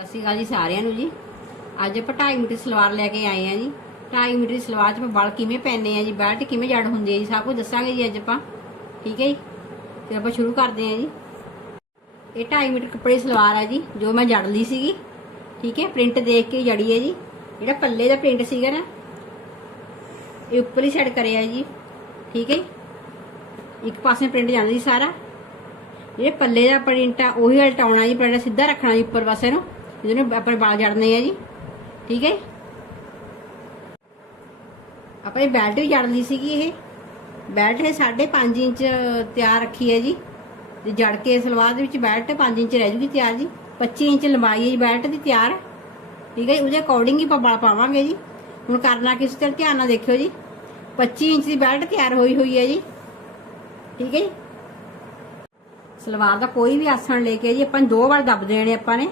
ਸਤਿ ਸ਼੍ਰੀ ਅਕਾਲ ਜੀ ਸਾਰਿਆਂ ਨੂੰ ਜੀ। ਅੱਜ ਆਪਾਂ 2.5 ਮੀਟਰ ਸਲਵਾਰ ਲੈ ਕੇ ਆਏ ਆ ਜੀ। 2.5 ਮੀਟਰ ਸਲਵਾਰ 'ਚ ਆਪਾਂ ਵਲ ਕਿਵੇਂ ਪੈਣੇ ਆ ਜੀ, ਬੈਲਟ ਕਿਵੇਂ ਜੜ ਹੁੰਦੀ ਹੈ ਜੀ, ਸਭ ਕੁਝ ਦੱਸਾਂਗੇ ਜੀ ਅੱਜ ਆਪਾਂ। ਠੀਕ ਹੈ ਜੀ? ਫਿਰ ਆਪਾਂ ਸ਼ੁਰੂ ਕਰਦੇ ਆ ਜੀ। ਇਹ 2.5 ਮੀਟਰ ਕੱਪੜੇ ਸਲਵਾਰ ਆ ਜੀ, ਜੋ ਮੈਂ ਜੜ ਲਈ ਸੀਗੀ। ਠੀਕ ਹੈ? ਪ੍ਰਿੰਟ ਦੇਖ ਕੇ ਜੜੀ ਹੈ ਜੀ। ਜਿਹੜਾ ਪੱਲੇ ਦਾ ਪ੍ਰਿੰਟ ਸੀਗਾ ਨਾ, ਇਹ ਉੱਪਰਲੀ ਸਾਈਡ ਕਰਿਆ ਜੀ। ਠੀਕ ਹੈ ਜੀ। ਇੱਕ ਪਾਸੇ ਪ੍ਰਿੰਟ ਜਾਂਦਾ ਜੀ ਸਾਰਾ। ਜਿਹੜੇ ਪੱਲੇ ਦਾ ਪ੍ਰਿੰਟ ਆ, ਉਹੀ ਹਲਟਾਉਣਾ ਜੀ ਪ੍ਰਿੰਟ ਸਿੱਧਾ ਰੱਖਣਾ ਜੀ, ਉੱਪਰ ਪਾਸੇ ਨੂੰ। ਜਿਹਨੂੰ ਆਪਣੇ ਵਾਲ ਜੜਨੇ ਆ ਜੀ, ਠੀਕ ਹੈ? ਆਪਾਂ ਇਹ ਬੈਲਟ ਵੀ ਜੜਨੀ ਸੀਗੀ ਇਹ। ਬੈਲਟ ਹੈ 5.5 ਇੰਚ ਤਿਆਰ ਰੱਖੀ ਹੈ ਜੀ। ਤੇ ਜੜ ਕੇ ਸਲਵਾਰ ਦੇ ਵਿੱਚ ਬੈਲਟ 5 ਇੰਚ ਰਹਿ ਜੂਗੀ ਤਿਆਰ ਜੀ। 25 ਇੰਚ ਲੰਬਾਈ ਹੈ ਜੀ ਬੈਲਟ ਦੀ ਤਿਆਰ। ਠੀਕ ਹੈ ਜੀ? ਉਹਦੇ ਅਕੋਰਡਿੰਗ ਹੀ ਆਪਾਂ ਵਾਲ ਪਾਵਾਂਗੇ ਜੀ। ਹੁਣ ਕਰਨਾ ਕਿਸ ਤਰ੍ਹਾਂ ਧਿਆਨ ਨਾਲ ਦੇਖਿਓ ਜੀ। 25 ਇੰਚ ਦੀ ਬੈਲਟ ਤਿਆਰ ਹੋਈ ਹੋਈ ਹੈ ਜੀ। ਠੀਕ ਹੈ ਜੀ? ਸਲਵਾਰ ਦਾ ਕੋਈ ਵੀ ਆਸਣ ਲੈ ਕੇ ਜੀ, ਆਪਾਂ ਦੋ ਵਾਰ ਦੱਬ ਦੇਣੇ ਆਪਾਂ ਨੇ।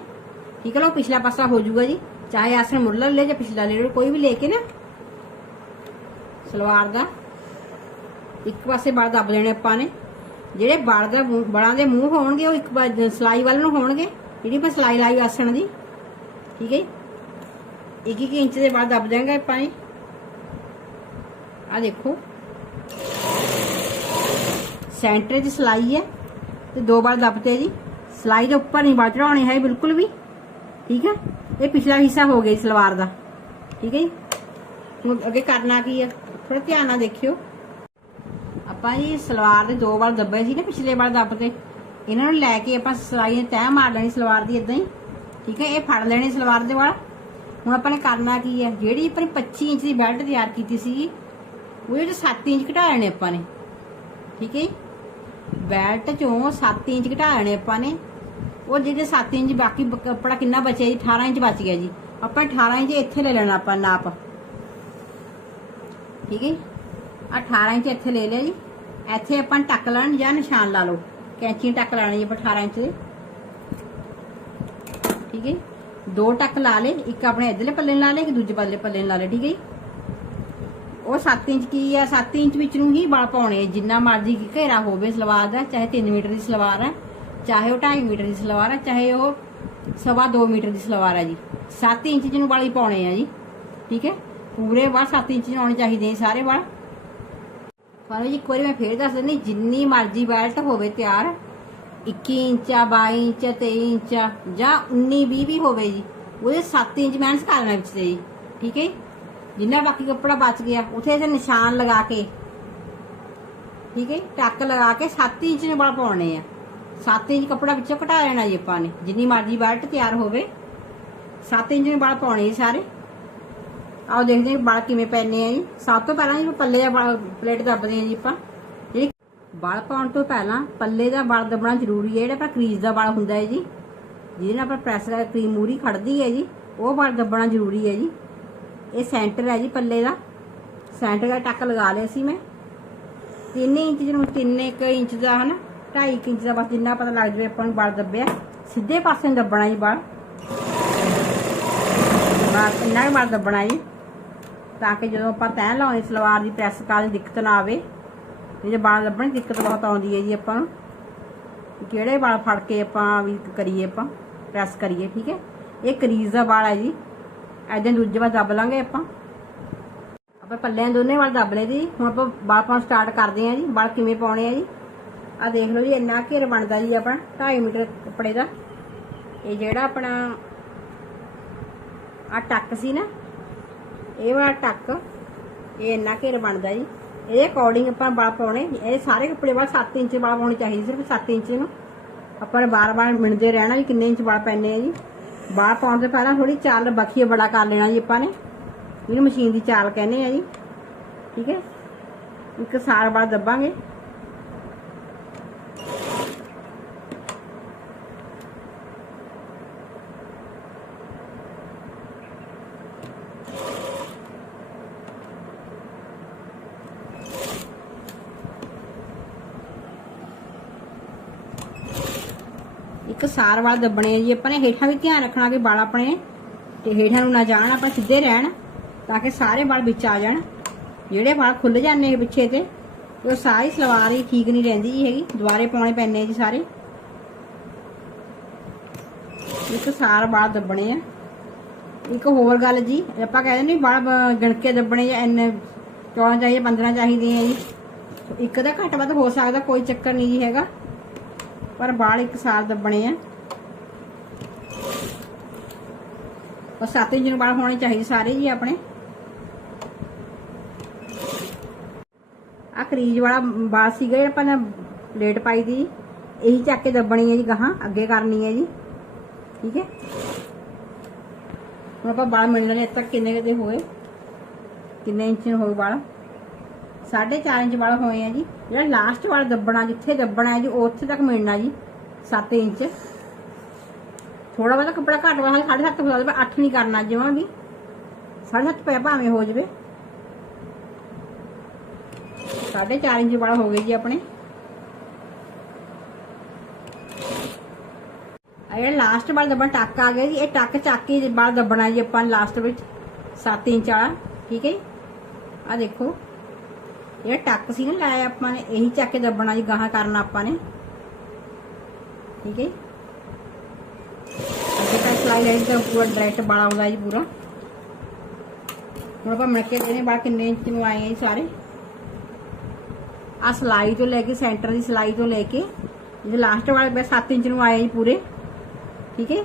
ਠੀਕ ਹੈ ਲੋ ਪਿਛਲਾ ਪਾਸਾ ਹੋ ਜਾਊਗਾ ਜੀ। ਚਾਹੇ ਆਸਣ ਮੁੱਢਲਾ ਲੈ ਜਾਂ ਪਿਛਲਾ ਲੈ ਲਓ, ਕੋਈ ਵੀ ਲੈ ਕੇ ਨਾ। ਸਲਵਾਰ ਦਾ ਇੱਕ ਪਾਸੇ ਵਾਲ ਦੱਬ ਦੇਣੇ ਆਪਾਂ ਨੇ। ਜਿਹੜੇ ਵਾਲ ਦੇ ਮੂੰਹ- ਦੇ ਮੂੰਹ ਹੋਣਗੇ, ਉਹ ਇੱਕ ਪਾਸੇ ਸਲਾਈ ਵੱਲ ਨੂੰ ਹੋਣਗੇ। ਜਿਹੜੀ ਆਪਾਂ ਸਲਾਈ ਲਾਈ ਆਸਣ ਦੀ। ਠੀਕ ਹੈ ਜੀ? ਇੱਕ ਇੱਕ ਇੰਚ ਦੇ ਵਾਲ ਦੱਬ ਦੇਵਾਂਗੇ ਆਪਾਂ ਨੇ ਆ ਦੇਖੋ। ਸੈਂਟਰ 'ਚ ਸਲਾਈ ਹੈ ਤੇ ਦੋ ਵਾਰ ਦੱਬਤੇ ਜੀ। ਸਲਾਈ ਦੇ ਉੱਪਰ ਨਹੀਂ ਬਾਅਦ ਚੜਾਉਣੀ ਹੈ ਬਿਲਕੁਲ ਵੀ। ਠੀਕ ਹੈ ਇਹ ਪਿਛਲਾ ਹਿੱਸਾ ਹੋ ਗਿਆ ਸਲਵਾਰ ਦਾ। ਠੀਕ ਹੈ ਜੀ? ਹੁਣ ਅੱਗੇ ਕਰਨਾ ਕੀ ਹੈ ਥੋੜਾ ਧਿਆਨ ਨਾਲ ਦੇਖਿਓ। ਆਪਾਂ ਜੀ ਸਲਵਾਰ ਦੇ ਦੋ ਵਾਰ ਦੱਬੇ ਸੀ ਨਾ ਪਿਛਲੇ ਵਾਰ ਦੱਬਤੇ ਇਹਨਾਂ ਨੂੰ ਲੈ ਕੇ ਆਪਾਂ ਸਲਾਈ ਨੇ ਤੈਅ ਮਾਰ ਲੈਣੀ ਸਲਵਾਰ ਦੀ ਇਦਾਂ ਹੀ। ਠੀਕ ਹੈ ਇਹ ਫੜ ਲੈਣੀ ਸਲਵਾਰ ਦੇ ਵਾਲ। ਹੁਣ ਆਪਾਂ ਨੇ ਕਰਨਾ ਕੀ ਹੈ ਜਿਹੜੀ ਆਪਣੀ 25 ਇੰਚ ਦੀ ਬੈਲਟ ਤਿਆਰ ਕੀਤੀ ਸੀਗੀ ਉਹਦੇ ਚ 7 ਇੰਚ ਘਟਾ ਲੈਣੇ ਆਪਾਂ ਨੇ। ਠੀਕ ਹੈ ਜੀ? ਬੈਲਟ ਚੋਂ 7 ਇੰਚ ਘਟਾ ਲੈਣੇ ਆਪਾਂ ਨੇ। ਉਹ ਜਿਹੜੇ 7 ਇੰਚ ਬਾਕੀ ਕੱਪੜਾ ਕਿੰਨਾ ਬਚਿਆ ਜੀ? 18 ਇੰਚ ਬਚ ਗਿਆ ਜੀ। ਆਪਾਂ 18 ਇੰਚ ਇੱਥੇ ਲੈ ਲੈਣਾ ਆਪਾਂ ਨਾਪ। ਠੀਕ ਹੈ 18 ਇੰਚ ਇੱਥੇ ਲੈ ਲਿਆ ਜੀ। ਇੱਥੇ ਆਪਾਂ ਟੱਕ ਲੈਣ ਜਾਂ ਨਿਸ਼ਾਨ ਲਾ ਲਓ। ਕੈਂਚੀ ਟੱਕ ਲਾਣੀ ਜੀ ਆਪਾਂ 18 ਇੰਚ ਦੇ। ਠੀਕ ਹੈ ਦੋ ਟੱਕ ਲਾ ਲੇ ਇੱਕ ਆਪਣੇ ਇਧਰਲੇ ਪੱਲੇ ਲਾ ਲੇ ਇੱਕ ਦੂਜੇ ਪੱਲੇ ਪੱਲੇ ਨੂੰ ਲਾ ਲੇ ਠੀਕ ਹੈ ਜੀ? ਉਹ 7 ਇੰਚ ਕੀ ਆ? 7 ਇੰਚ ਵਿੱਚ ਨੂੰ ਹੀ ਵਾਲ ਪਾਉਣੇ ਜਿੰਨਾ ਮਰਜ਼ੀ ਘੇਰਾ ਹੋਵੇ ਸਲਵਾਰ ਦਾ, ਚਾਹੇ 3 ਮੀਟਰ ਦੀ ਸਲਵਾਰ ਹੈ ਚਾਹੇ ਉਹ 2.5 ਮੀਟਰ ਦੀ ਸਲਵਾਰ ਹੈ ਚਾਹੇ ਉਹ ਸਵਾ 2 ਮੀਟਰ ਦੀ ਸਲਵਾਰ ਹੈ ਜੀ। 7 ਇੰਚ ਜਿਹਨੂੰ ਵਾਲੀ ਪਾਉਣੇ ਆ ਜੀ ਠੀਕ ਹੈ? ਪੂਰੇ ਵਾਲ 7 ਇੰਚ ਨੂੰ ਆਉਣੇ ਚਾਹੀਦੇ ਸਾਰੇ ਵਾਲ। ਤੁਹਾਨੂੰ ਜੀ ਇੱਕ ਵਾਰੀ ਮੈਂ ਫੇਰ ਦੱਸ ਦਿੰਦੀ ਜਿੰਨੀ ਮਰਜ਼ੀ ਬੈਲਟ ਹੋਵੇ ਤਿਆਰ 21 ਇੰਚ 22 ਇੰਚ ਆ, 23 ਇੰਚ ਜਾਂ 19 20 ਵੀ ਹੋਵੇ ਜੀ ਉਹਦੇ 7 ਇੰਚ ਮੈਨਸ ਕਰਨਾ ਵਿੱਚ ਤੇ ਜੀ ਠੀਕ ਹੈ ਜਿੰਨਾ ਬਾਕੀ ਕੱਪੜਾ ਬਚ ਗਿਆ ਉਥੇ ਇਹਦੇ ਨਿਸ਼ਾਨ ਲਗਾ ਕੇ ਠੀਕ ਹੈ ਟੱਕ ਲਗਾ ਕੇ 7 ਇੰਚ ਨੇ ਵਾਲ ਪਾਉਣੇ ਆ। 7 ਇੰਚ ਕੱਪੜਾ ਵਿੱਚੋਂ ਘਟਾ ਲੈਣਾ ਜੀ ਆਪਾਂ ਨੇ, ਜਿੰਨੀ ਮਰਜ਼ੀ ਬੈਲਟ ਤਿਆਰ ਹੋਵੇ। 7 ਇੰਚ ਨੇ ਵਾਲ ਪਾਉਣੇ ਜੀ ਸਾਰੇ। ਆਓ ਦੇਖਦੇ ਹਾਂ ਵਾਲ ਕਿਵੇਂ ਪੈਣੇ ਆ ਜੀ। ਸਭ ਤੋਂ ਪਹਿਲਾਂ ਜੀ ਪੱਲੇ ਦਾ ਵਾਲ- ਪਲੇਟ ਦੱਬਦੇ ਆ ਜੀ ਆਪਾਂ। ਜਿਹੜੀ ਵਾਲ ਪਾਉਣ ਤੋਂ ਪਹਿਲਾਂ ਪੱਲੇ ਦਾ ਵਾਲ ਦੱਬਣਾ ਜ਼ਰੂਰੀ ਹੈ, ਜਿਹੜਾ ਆਪਣਾ ਕਰੀਜ਼ ਦਾ ਵਾਲ ਹੁੰਦਾ ਹੈ ਜੀ। ਜਿਹਦੇ ਨਾਲ ਆਪਾਂ ਪ੍ਰੈਸ ਕਰ ਕਰੀਮ ਮੂਰੀ ਖੜਦੀ ਹੈ ਜੀ, ਉਹ ਵਾਲ ਦੱਬਣਾ ਜ਼ਰੂਰੀ ਹੈ ਜੀ। ਇਹ ਸੈਂਟਰ ਹੈ ਜੀ ਪੱਲੇ ਦਾ। ਸੈਂਟਰ ਦਾ ਟੱਕ ਲਗਾ ਲਿਆ ਸੀ ਮੈਂ। 3 ਇੰਚ ਜਿਹਨੂੰ 3 ਇੰਚ ਦਾ ਹਨਾ। 2.5 ਇੰਚ ਦਾ ਬਸ ਜਿੰਨਾ ਪਤਾ ਲੱਗ ਜਾਵੇ ਆਪਾਂ ਨੂੰ ਵਾਲ ਦੱਬਿਆ। ਸਿੱਧੇ ਪਾਸੇ ਨੂੰ ਦੱਬਣਾ ਜੀ ਬਾਲ। ਬਾਲ ਇੰਨਾ ਹੀ ਵਾਲ ਦੱਬਣਾ ਜੀ, ਤਾਂ ਕਿ ਜਦੋਂ ਆਪਾਂ ਤੈਅ ਲਾਉਣੀ ਸਲਵਾਰ ਦੀ ਪ੍ਰੈਸ ਕਰਨ ਦੀ ਦਿੱਕਤ ਨਾ ਆਵੇ। ਇਹ ਜੇ ਵਾਲ ਲੱਭਣ ਦੀ ਦਿੱਕਤ ਬਹੁਤ ਆਉਂਦੀ ਹੈ ਜੀ ਆਪਾਂ ਨੂੰ। ਕਿਹੜੇ ਵਾਲ ਫੜ ਕੇ ਆਪਾਂ ਵੀ ਕਰੀਏ ਆਪਾਂ, ਪ੍ਰੈਸ ਕਰੀਏ, ਠੀਕ ਹੈ? ਇਹ ਕਰੀਜ਼ ਦਾ ਵਾਲ ਹੈ ਜੀ। ਐਦਾਂ ਦੂਜੇ ਵਾਰ ਦੱਬ ਲਾਂਗੇ ਆਪਾਂ। ਆਪਾਂ ਪੱਲਿਆਂ ਦੋਨੇ ਵਾਲ ਦੱਬ ਲਏ ਜੀ। ਹੁਣ ਆਪਾਂ ਵਾਲ ਪਾਉਣ ਸਟਾਰਟ ਕਰਦੇ ਹਾਂ ਜੀ। ਵਾਲ ਕਿਵੇਂ ਪਾਉਣੇ ਆ ਜੀ? ਆ ਦੇਖ ਲਓ ਜੀ, ਇੰਨਾ ਘੇਰ ਬਣਦਾ ਜੀ ਆਪਣਾ 2.5 ਮੀਟਰ ਕੱਪੜੇ ਦਾ। ਇਹ ਜਿਹੜਾ ਆਪਣਾ ਆ ਟੱਕ ਸੀ ਨਾ, ਇਹ ਵਾਲਾ ਟੱਕ, ਇਹ ਇੰਨਾ ਘੇਰ ਬਣਦਾ ਜੀ। ਇਹਦੇ ਅਕੋਰਡਿੰਗ ਆਪਾਂ ਵਾਲ ਪਾਉਣੇ, ਇਹ ਸਾਰੇ ਕੱਪੜੇ ਵਾਲ 7 ਇੰਚ ਵਾਲ ਪਾਉਣੇ ਚਾਹੀਦੇ, ਸਿਰਫ 7 ਇੰਚ ਨੂੰ। ਆਪਾਂ ਨੇ ਬਾਰ-ਬਾਰ ਮਿਣਦੇ ਰਹਿਣਾ ਵੀ ਕਿੰਨੇ ਇੰਚ ਵਾਲ ਪੈਣੇ ਆ ਜੀ। ਬਾਹਰ ਪਾਉਣ ਤੋਂ ਪਹਿਲਾਂ ਥੋੜੀ ਚਾਲ ਬਖੀਏ ਬੜਾ ਕਰ ਲੈਣਾ ਜੀ ਆਪਾਂ ਨੇ। ਇਹਨੂੰ ਮਸ਼ੀਨ ਦੀ ਚਾਲ ਕਹਿੰਦੇ ਆ ਜੀ। ਠੀਕ ਹੈ? ਇੱਕ ਸਾਲ ਬਾਅਦ ਦੱਬਾਂਗੇ। ਇੱਕ ਸਾਰ ਵਾਲ ਦੱਬਣੇ ਆ ਜੀ। ਆਪਾਂ ਨੇ ਹੇਠਾਂ ਵੀ ਧਿਆਨ ਰੱਖਣਾ ਕਿ ਵਾਲ ਆਪਣੇ ਤੇ ਹੇਠਾਂ ਨੂੰ ਨਾ ਜਾਣ, ਆਪਾਂ ਸਿੱਧੇ ਰਹਿਣ ਤਾਂ ਕਿ ਸਾਰੇ ਵਾਲ ਵਿੱਚ ਆ ਜਾਣ। ਜਿਹੜੇ ਵਾਲ ਖੁੱਲ ਜਾਂਦੇ ਨੇ ਪਿੱਛੇ ਤੇ, ਉਹ ਸਾਰੀ ਸਲਵਾਰ ਹੀ ਠੀਕ ਨਹੀਂ ਰਹਿੰਦੀ ਜੀ ਹੈਗੀ। ਦੁਬਾਰੇ ਪਾਉਣੇ ਪੈਣੇ ਜੀ ਸਾਰੇ। ਇੱਕ ਸਾਰ ਬਾਲ ਦੱਬਣੇ ਆ। ਇੱਕ ਹੋਰ ਗੱਲ ਜੀ, ਆਪਾਂ ਕਹਿੰਦੇ ਨਹੀਂ ਬਾਲ ਬ- ਗਿਣ ਕੇ ਦੱਬਣੇ ਜਾਂ ਇੰਨੇ 14 ਚਾਹੀਏ 15 ਚਾਹੀਦੇ ਆ ਜੀ। ਇੱਕ ਦਾ ਘੱਟ ਵੱਧ ਹੋ ਸਕਦਾ, ਕੋਈ ਚੱਕਰ ਨਹੀਂ ਜੀ ਹੈਗਾ। ਪਰ ਬਾਲ ਇੱਕ ਸਾਲ ਦੱਬਣੇ ਆ। ਉਹ 7 ਇੰਚ ਨੂੰ ਬਾਲ ਹੋਣੇ ਚਾਹੀਦੇ ਸਾਰੇ ਜੀ ਆਪਣੇ। ਆ ਕਰੀਜ ਵਾਲਾ ਬਾਲ ਸੀਗਾ ਜਿਹੜਾ ਆਪਾਂ ਨੇ ਪਲੇਟ ਪਾਈ ਦੀ। ਇਹੀ ਚੱਕ ਕੇ ਦੱਬਣੀ ਹੈ ਜੀ ਗਾਹਾਂ, ਅੱਗੇ ਕਰਨੀ ਹੈ ਜੀ। ਠੀਕ ਹੈ? ਹੁਣ ਆਪਾਂ ਬਾਲ ਮਿਲਣ ਨੇ ਤੱਕ ਕਿੰਨੇ ਕੁ ਹੋਏ? ਕਿੰਨੇ ਇੰਚ ਹੋਏ ਬਾਲ? 4.5 ਇੰਚ ਵਾਲ ਹੋਏ ਆ ਜੀ। ਜਿਹੜਾ ਲਾਸਟ ਵਾਲਾ ਦੱਬਣਾ ਜਿੱਥੇ ਦੱਬਣਾ ਹੈ ਜੀ, ਉੱਥੇ ਤੱਕ ਮਿਲਣਾ ਜੀ 7 ਇੰਚ। ਥੋੜਾ ਬਹੁਤਾ ਕੱਪੜਾ ਘੱਟ ਵਾ 7.5 ਹੋ ਜਾਵੇ 8 ਨਹੀਂ ਕਰਨਾ, ਜਿਵੇਂ ਵੀ। 7.5 ਪਿਆ ਭਾਵੇਂ ਹੋ ਜਾਵੇ। 4.5 ਇੰਚ ਵਾਲਾ ਹੋ ਗਏ ਜੀ ਆਪਣੇ। ਆ ਜਿਹੜਾ ਲਾਸਟ ਵਾਲਾ ਦੱਬਣ ਟੱਕ ਆ ਗਿਆ ਜੀ, ਇਹ ਟੱਕ ਚੱਕ ਕੇ ਬਾਲ ਦੱਬਣਾ ਜੀ ਆਪਾਂ ਲਾਸਟ ਵਿੱਚ 7 ਇੰਚ ਵਾਲਾ। ਠੀਕ ਹੈ ਆ ਦੇਖੋ। ਜਿਹੜਾ ਟੱਕ ਸੀ ਨਾ ਲਾਇਆ ਆਪਾਂ ਨੇ, ਇਹੀ ਚੱਕ ਕੇ ਦੱਬਣਾ ਜੀ, ਗਾਹਾਂ ਕਰਨਾ ਆਪਾਂ ਨੇ। ਠੀਕ ਹੈ ਅੱਗੇ ਤੱਕ ਸਲਾਈ ਲੈਣੀ ਤਾਂ ਪੂਰਾ ਡਾਇਰੈਕਟ ਬਾਲ ਆਉਂਦਾ ਜੀ ਪੂਰਾ। ਹੁਣ ਆਪਾਂ ਮਿਲ ਦੇਣੇ ਬਾਲ ਕਿੰਨੇ ਇੰਚ ਨੂੰ ਆਏ ਜੀ ਸਾਰੇ। ਆ ਸਲਾਈ ਤੋਂ ਲੈ ਕੇ ਸੈਂਟਰ ਦੀ ਸਲਾਈ ਤੋਂ ਲੈ ਕੇ ਜੇ ਲਾਸਟ ਵਾਲੇ ਬਸ 7 ਇੰਚ ਨੂੰ ਆਏ ਜੀ ਪੂਰੇ। ਠੀਕ ਹੈ?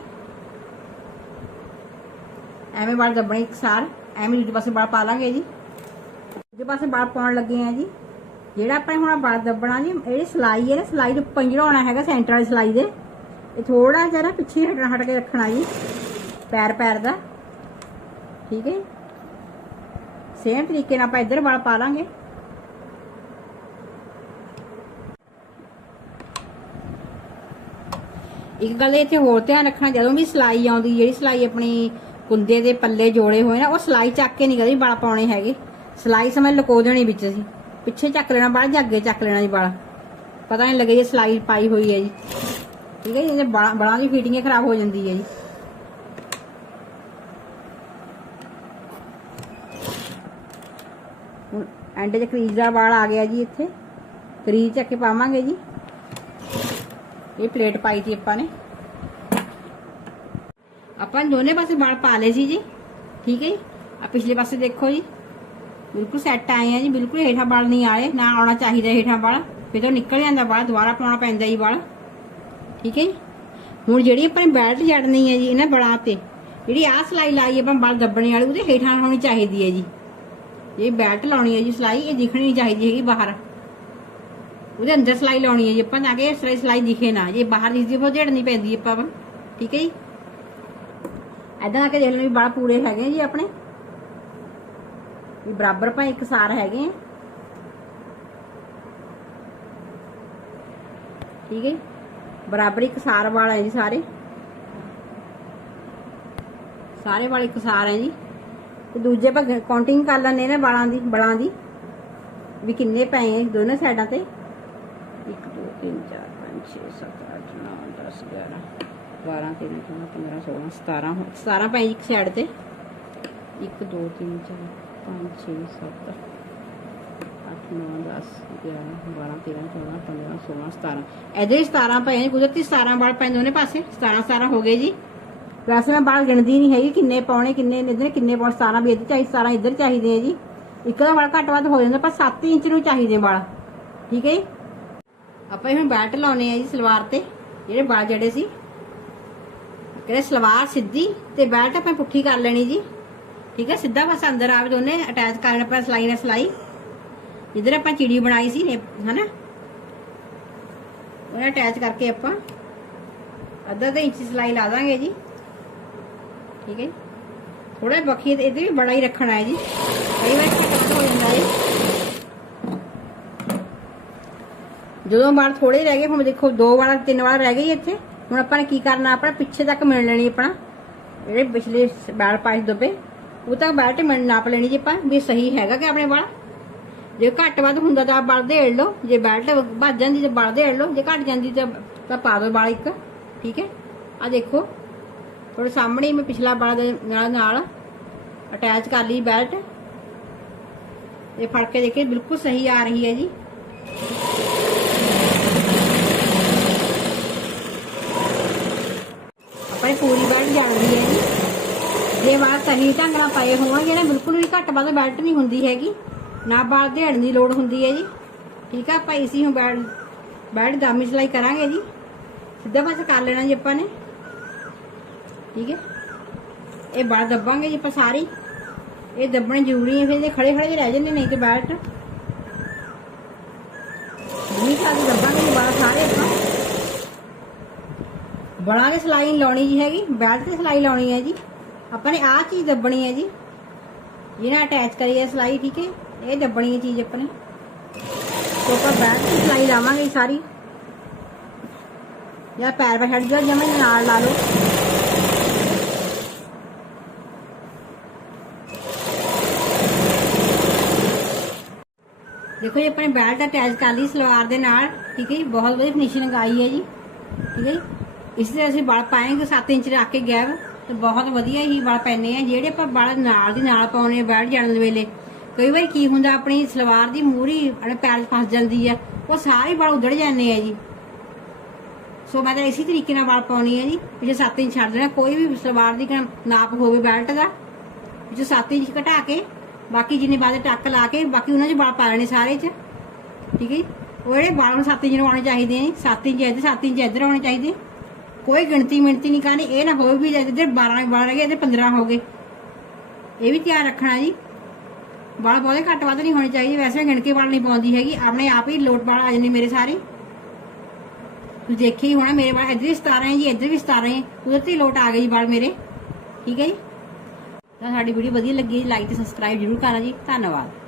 ਐਵੇਂ ਬਾਲ ਦੱਬਣੇ ਇੱਕ ਸਾਰ, ਐਵੇਂ ਦੂਜੇ ਪਾਸੇ ਬਾਲ ਪਾ ਲਾਂਗੇ ਜੀ। ਦੂਜੇ ਪਾਸੇ ਬਲ ਪਾਉਣ ਲੱਗੇ ਆ ਜੀ। ਜਿਹੜਾ ਆਪਾਂ ਹੁਣ ਵਾਲ ਦੱਬਣਾ ਜੀ, ਇਹ ਸਲਾਈ ਹੈ ਨਾ ਸਲਾਈ ਤੋਂ ਪੰਜੜਾਉਣਾ ਹੈਗਾ ਸੈਂਟਰ ਵਾਲੀ ਸਲਾਈ ਦੇ। ਇਹ ਥੋੜਾ ਜਿਹਾ ਪਿੱਛੇ ਹਟਣਾ ਹਟ ਕੇ ਰੱਖਣਾ ਜੀ, ਪੈਰ ਪੈਰ ਦਾ। ਠੀਕ ਹੈ ਸੇਮ ਤਰੀਕੇ ਨਾਲ ਆਪਾਂ ਇੱਧਰ ਵਾਲ ਪਾ ਲਾਂਗੇ। ਇੱਕ ਗੱਲ ਇੱਥੇ ਹੋਰ ਧਿਆਨ ਰੱਖਣਾ, ਜਦੋਂ ਵੀ ਸਲਾਈ ਆਉਂਦੀ, ਜਿਹੜੀ ਸਲਾਈ ਆਪਣੀ ਕੁੰਦੇ ਦੇ ਪੱਲੇ ਜੋੜੇ ਹੋਏ ਨਾ, ਉਹ ਸਲਾਈ ਚੱਕ ਕੇ ਨਹੀਂ ਕਦੀ ਵਾਲ ਪਾਉਣੇ ਹੈਗੇ। ਸਲਾਈ ਸਮੇਂ ਲੁਕੋ ਦੇਣੀ ਵਿੱਚ ਸੀ ਪਿੱਛੇ ਚੱਕ ਲੈਣਾ ਬਾਲ ਜਾਂ ਅੱਗੇ ਚੱਕ ਲੈਣਾ ਜੀ ਬਾਲ ਪਤਾ ਨਹੀਂ ਲੱਗੇ ਜੀ ਸਲਾਈ ਪਾਈ ਹੋਈ ਹੈ ਜੀ। ਠੀਕ ਹੈ ਜੀ, ਇਹਦੇ ਬਾਲਾਂ ਬਾਲਾਂ ਦੀ ਫਿਟਿੰਗ ਖਰਾਬ ਹੋ ਜਾਂਦੀ ਹੈ ਜੀ। ਹੁਣ ਐਂਡ 'ਚ ਕਰੀਜ਼ ਦਾ ਵਾਲ ਆ ਗਿਆ ਜੀ ਇੱਥੇ। ਕਰੀਜ਼ ਚੱਕ ਕੇ ਪਾਵਾਂਗੇ ਜੀ। ਇਹ ਪਲੇਟ ਪਾਈ ਸੀ ਆਪਾਂ ਨੇ। ਆਪਾਂ ਦੋਨੇ ਪਾਸੇ ਵਾਲ ਪਾ ਲਏ ਸੀ ਜੀ। ਠੀਕ ਹੈ ਜੀ? ਆ ਪਿਛਲੇ ਪਾਸੇ ਦੇਖੋ ਜੀ। ਬਿਲਕੁਲ ਸੈੱਟ ਆਏ ਆ ਜੀ, ਬਿਲਕੁਲ ਹੇਠਾਂ ਵਾਲ ਨਹੀਂ ਆਏ, ਨਾ ਆਉਣਾ ਚਾਹੀਦਾ ਹੇਠਾਂ ਵਾਲ ਫਿਰ ਤਾਂ ਨਿਕਲ ਜਾਂਦਾ ਵਾਲ ਦੁਬਾਰਾ ਪਾਉਣਾ ਪੈਂਦਾ ਜੀ ਵਾਲ ਠੀਕ ਹੈ ਹੁਣ ਜਿਹੜੀ ਆਪਾਂ ਨੇ ਬੈਲਟ ਜੜਨੀ ਹੈ ਜੀ, ਇਹਨਾਂ ਬਲਾਂ ਤੇ, ਜਿਹੜੀ ਆਹ ਸਲਾਈ ਲਾਈ ਆਪਾਂ ਵਾਲ ਦੱਬਣੇ ਵਾਲੀ, ਉਹਦੇ ਹੇਠਾਂ ਹੋਣੀ ਚਾਹੀਦੀ ਹੈ ਜੀ। ਇਹ ਬੈਲਟ ਲਾਉਣੀ ਹੈ ਜੀ ਸਲਾਈ, ਇਹ ਦਿਖਣੀ ਨਹੀਂ ਚਾਹੀਦੀ ਹੈਗੀ ਬਾਹਰ। ਉਹਦੇ ਅੰਦਰ ਸਲਾਈ ਲਾਉਣੀ ਹੈ ਜੀ, ਆਪਾਂ ਤਾਂ ਕਿ ਸਲਾਈ ਸਲਾਈ ਦਿਖੇ ਨਾ, ਜੇ ਬਾਹਰ ਦਿਖਦੀ ਉਹ ਝੜਨੀ ਪੈਂਦੀ ਆਪਾਂ ਠੀਕ ਹੈ ਜੀ? ਐਦਾਂ ਕਿ ਦੇਖ ਲਓ ਵੀ ਬਾਲ ਪੂਰੇ ਹੈਗੇ ਜੀ ਆਪਣੇ। ਵੀ ਬਰਾਬਰ ਭਾਵੇਂ ਇੱਕ ਸਾਰ ਹੈਗੇ ਆ। ਠੀਕ ਹੈ ਬਰਾਬਰ ਇੱਕ ਸਾਰ ਹੈ ਜੀ ਸਾਰੇ। ਸਾਰੇ ਵਾਲ ਇੱਕ ਹੈ ਜੀ। ਤੇ ਦੂਜੇ ਆਪਾਂ ਕਾਊਂਟਿੰਗ ਕਰ ਲੈਂਦੇ ਨੇ ਵਾਲਾਂ ਦੀ, ਬਲਾਂ ਦੀ। ਵੀ ਕਿੰਨੇ ਪਏ ਦੋਨੇ ਸਾਈਡਾਂ ਤੇ? 1 2 3 4 5 6 7 8 9 10 11 12 13 14 15 16 17 ਹੋ- 17 ਪਏ ਇੱਕ ਸਾਈਡ ਤੇ। 1 2 3 4 5 6 7 8 9 10 11 12 13 14 15 16 17 ਇਹਦੇ 17 ਪਏ ਨੇ ਕੁਦਰਤੀ 17 ਵਾਲ ਪੈਂਦੇ ਉਹਨੇ ਪਾਸੇ। 17 17 ਹੋ ਗਏ ਜੀ। ਵੈਸੇ ਮੈਂ ਬਾਲ ਗਿਣਦੀ ਨਹੀਂ ਹੈਗੀ ਕਿੰਨੇ ਪਾਉਣੇ, ਕਿੰਨੇ ਇਧਰ ਕਿੰਨੇ ਪਾਉਣੇ 17 ਵੀ ਇੱਧਰ ਚਾਹੀਦੇ 17 ਇੱਧਰ ਚਾਹੀਦੇ ਆ ਜੀ। ਇੱਕ ਦਾ ਵਾਲ ਘੱਟ ਵੱਧ ਹੋ ਜਾਂਦਾ, ਪਰ 7 ਇੰਚ ਨੂੰ ਚਾਹੀਦੇ ਵਾਲ। ਠੀਕ ਹੈ ਜੀ? ਆਪਾਂ ਇਹ ਹੁਣ ਬੈਲਟ ਲਾਉਣੇ ਆ ਜੀ ਸਲਵਾਰ ਤੇ। ਜਿਹੜੇ ਬਾਲ ਜੜੇ ਸੀ। ਕਿਹੜੇ ਸਲਵਾਰ, ਸਿੱਧੀ ਤੇ ਬੈਲਟ ਆਪਾਂ ਪੁੱਠੀ ਕਰ ਲੈਣੀ ਜੀ। ਠੀਕ ਹੈ, ਸਿੱਧਾ ਬਸ ਅੰਦਰ ਆਵੇ ਦੋਨੇ ਅਟੈਚ ਕਰਨ ਆਪਾਂ ਸਲਾਈ ਨਾਲ ਸਲਾਈ। ਇਧਰ ਆਪਾਂ ਚਿੜੀ ਬਣਾਈ ਸੀ ਨੇ, ਹਨਾ? ਉਹਨੇ ਅਟੈਚ ਕਰਕੇ ਆਪਾਂ ਅੱਧਾ ਅੱਧਾ ਇੰਚ ਸਲਾਈ ਲਾ ਦਾਂਗੇ ਜੀ। ਠੀਕ ਹੈ ਥੋੜਾ ਬਖੀ ਇਹਦੇ ਵੀ ਬੜਾ ਹੀ ਰੱਖਣਾ ਹੈ ਜੀ। ਕਈ ਵਾਰ ਘੱਟ ਹੋ ਜਾਂਦਾ ਹੈ ਜਦੋਂ ਬਾਰ ਥੋੜੇ ਰਹਿ ਗਏ, ਹੁਣ ਦੇਖੋ, ਦੋ ਵਾਲਾ, ਤਿੰਨ ਵਾਲਾ ਰਹਿ ਗਏ ਇੱਥੇ। ਹੁਣ ਆਪਾਂ ਨੇ ਕੀ ਕਰਨਾ ਆਪਣਾ ਪਿੱਛੇ ਤੱਕ ਮਿਲ ਲੈਣੀ ਆਪਣਾ। ਜਿਹੜੇ ਪਿਛਲੇ ਵਾਲ ਪਾਸ ਦੱਬੇ ਉਹ ਤਾਂ ਬੈਲਟ ਮਿਲ ਨਾਪ ਲੈਣੀ ਜੀ ਆਪਾਂ, ਵੀ ਸਹੀ ਹੈਗਾ ਕਿ ਆਪਣੇ ਵਾਲ? ਜੇ ਘੱਟ ਵੱਧ ਹੁੰਦਾ ਤਾਂ ਵਾਲ ਦੇੜ ਲਓ, ਜੇ ਬੈਲਟ ਵੱਜ ਜਾਂਦੀ ਤਾਂ ਵਾਲ ਦੇੜ ਲਓ, ਜੇ ਘੱਟ ਜਾਂਦੀ ਤਾਂ ਤਾਂ ਪਾ ਦਿਓ ਵਾਲ ਇੱਕ, ਠੀਕ ਹੈ? ਆ ਦੇਖੋ, ਤੁਹਾਡੇ ਸਾਹਮਣੇ ਮੈਂ ਪਿਛਲਾ ਵਾਲ ਦੇ ਨਾਲ ਨਾਲ ਅਟੈਚ ਕਰ ਲਈ ਬੈਲਟ। ਇਹ ਫੜ ਕੇ ਦੇਖੇ ਬਿਲਕੁਲ ਸਹੀ ਆ ਰਹੀ ਹੈ ਜੀ। ਆਪਣੇ ਪੂਰੀ ਬੈਲਟ ਜਾਂਦੀ ਹੈ। ਜੀ ਜੇ ਵਾਲ ਸਹੀ ਢੰਗ ਨਾਲ ਪਏ ਹੋਣਗੇ ਨਾ, ਬਿਲਕੁਲ ਵੀ ਘੱਟ ਵੱਧ ਬੈਲਟ ਨਹੀਂ ਹੁੰਦੀ ਹੈਗੀ। ਨਾ ਵਾਲ ਦੇਣ ਦੀ ਲੋੜ ਹੁੰਦੀ ਹੈ ਜੀ। ਠੀਕ ਆ, ਆਪਾਂ ਇਸੀ ਨੂੰ ਬੈਲਟ ਬੈਲਟ ਦਾਮੀ ਸਿਲਾਈ ਕਰਾਂਗੇ ਜੀ। ਸਿੱਧਾ ਪਾਸੇ ਕਰ ਲੈਣਾ ਜੀ ਆਪਾਂ ਨੇ। ਠੀਕ ਹੈ। ਇਹ ਬਾਹਰ ਦੱਬਾਂਗੇ ਜੀ ਆਪਾਂ ਸਾਰੀ। ਇਹ ਦੱਬਣੇ ਜ਼ਰੂਰੀ ਹੈ, ਫਿਰ ਇਹ ਖੜੇ ਖੜੇ ਜਿਹੇ ਰਹਿ ਜਾਂਦੇ ਨਹੀਂ ਤੇ ਬੈਲਟ ਨਹੀਂ ਖਾਲੀ ਦੱਬਾਂਗੇ ਜੀ ਬਾਹਰ ਸਾਰੇ ਆਪਾਂ। ਬੜਾ ਕੇ ਸਲਾਈ ਲਾਉਣੀ ਜੀ ਹੈਗੀ ਬੈਲਟ ਤੇ ਸਲਾਈ ਲਾਉਣੀ ਹੈ ਜੀ। ਆਪਾਂ ਨੇ ਆਹ ਚੀਜ਼ ਦੱਬਣੀ ਹੈ ਜੀ। ਜਿਹਨਾਂ ਅਟੈਚ ਕਰੀ ਹੈ ਸਲਾਈ, ਠੀਕ ਹੈ? ਇਹ ਦੱਬਣੀ ਹੈ ਚੀਜ਼ ਆਪਾਂ ਨੇ। ਤੋਂ ਆਪਾਂ ਬੈਲਟ ਤੇ ਸਲਾਈ ਲਾਵਾਂਗੇ ਸਾਰੀ। ਜਾਂ ਪੈਰ ਪਰ ਛੱਡ ਜਾ ਜਮੇ ਨਾਲ ਲਾ ਲਓ। ਦੇਖੋ ਜੀ ਆਪਣੇ ਬੈਲਟ ਅਟੈਚ ਕਰ ਲਈ ਸਲਵਾਰ ਦੇ ਨਾਲ, ਠੀਕ ਹੈ ਜੀ? ਬਹੁਤ ਵਧੀਆ ਫਿਨਿਸ਼ਿੰਗ ਆਈ ਹੈ ਜੀ। ਠੀਕ ਹੈ ਜੀ? ਇਸ ਤੇ ਅਸੀਂ ਬਲ ਪਾਏਂਗੇ 7 ਇੰਚ ਰੱਖ ਕੇ ਗੈਪ। ਤੇ ਬਹੁਤ ਵਧੀਆ ਹੀ ਵਲ ਪੈਣੇ ਆ, ਜਿਹੜੇ ਆਪਾਂ ਵਲ ਨਾਲ ਦੀ ਨਾਲ ਪਾਉਣੇ ਆ ਬੈਲਟ ਜਾਣ ਵੇਲੇ। ਕਈ ਵਾਰੀ ਕੀ ਹੁੰਦਾ, ਆਪਣੀ ਸਲਵਾਰ ਦੀ ਮੂਰੀ ਆਪਣੇ ਪੈਰ ਫਸ ਜਾਂਦੀ ਆ, ਉਹ ਸਾਰੇ ਵਲ ਉਧੜ ਜਾਂਦੇ ਆ ਜੀ। ਸੋ ਮੈਂ ਤਾਂ ਇਸੇ ਤਰੀਕੇ ਨਾਲ ਵਲ ਪਾਉਣੀ ਹੈ ਜੀ। ਜੇ 7 ਇੰਚ ਛੱਡ ਦੇਣਾ, ਕੋਈ ਵੀ ਸਲਵਾਰ ਦੀ ਨਾਪ ਹੋਵੇ ਬੈਲਟ ਦਾ ਜੋ 7 ਇੰਚ ਘਟਾ ਕੇ, ਬਾਕੀ ਜਿੰਨੇ ਬਾਅਦ ਟੱਕ ਲਾ ਕੇ, ਬਾਕੀ ਉਹਨਾਂ 'ਚ ਵਲ ਪਾ ਲੈਣੇ ਸਾਰੇ 'ਚ। ਠੀਕ ਹੈ ਜੀ? ਉਹ ਜਿਹੜੇ ਵਾਲ ਨੂੰ 7 ਇੰਚ ਨੂੰ ਆਉਣੇ ਚਾਹੀਦੇ ਆ 7 ਇੰਚ ਇੱਧਰ 7 ਇੰਚ ਇੱਧਰ ਆਉਣੇ ਚਾਹੀਦੇ ਕੋਈ ਗਿਣਤੀ ਮਿਣਤੀ ਨਹੀਂ ਕਰਨੀ, ਇਹ ਨਾ ਹੋਵੇ ਵੀ ਇੱਧਰ 12 ਵਾਲ ਰਹਿ ਗਏ, ਇੱਧਰ 15 ਹੋ ਗਏ। ਇਹ ਵੀ ਧਿਆਨ ਰੱਖਣਾ ਜੀ। ਵਾਲ ਬਹੁਤੇ ਘੱਟ ਵੱਧ ਨਹੀਂ ਹੋਣੇ ਚਾਹੀਦੇ। ਵੈਸੇ ਗਿਣ ਕੇ ਵਾਲ ਨਹੀਂ ਪਾਉਂਦੀ ਹੈਗੀ। ਆਪਣੇ ਆਪ ਹੀ ਲੋਟ ਵਾਲ ਆ ਜਾਂਦੇ ਮੇਰੇ ਸਾਰੇ। ਤੁਸੀਂ ਦੇਖਿਆ ਹੀ ਹੋਣਾ, ਮੇਰੇ ਵਾਲ ਇੱਧਰ ਵੀ 17 ਹੈ ਜੀ, ਇੱਧਰ ਵੀ 17 ਹੈ। ਉਧਰ ਤੇ ਲੋਟ ਆ ਗਏ ਜੀ ਵਾਲ ਮੇਰੇ। ਠੀਕ ਹੈ ਜੀ? ਤਾਂ ਸਾਡੀ ਵੀਡੀਓ ਵਧੀਆ ਲੱਗੀ ਲਾਈਕ ਤੇ ਸਬਸਕ੍ਰਾਈਬ ਜ਼ਰੂਰ ਕਰਨਾ ਜੀ। ਧੰਨਵਾਦ।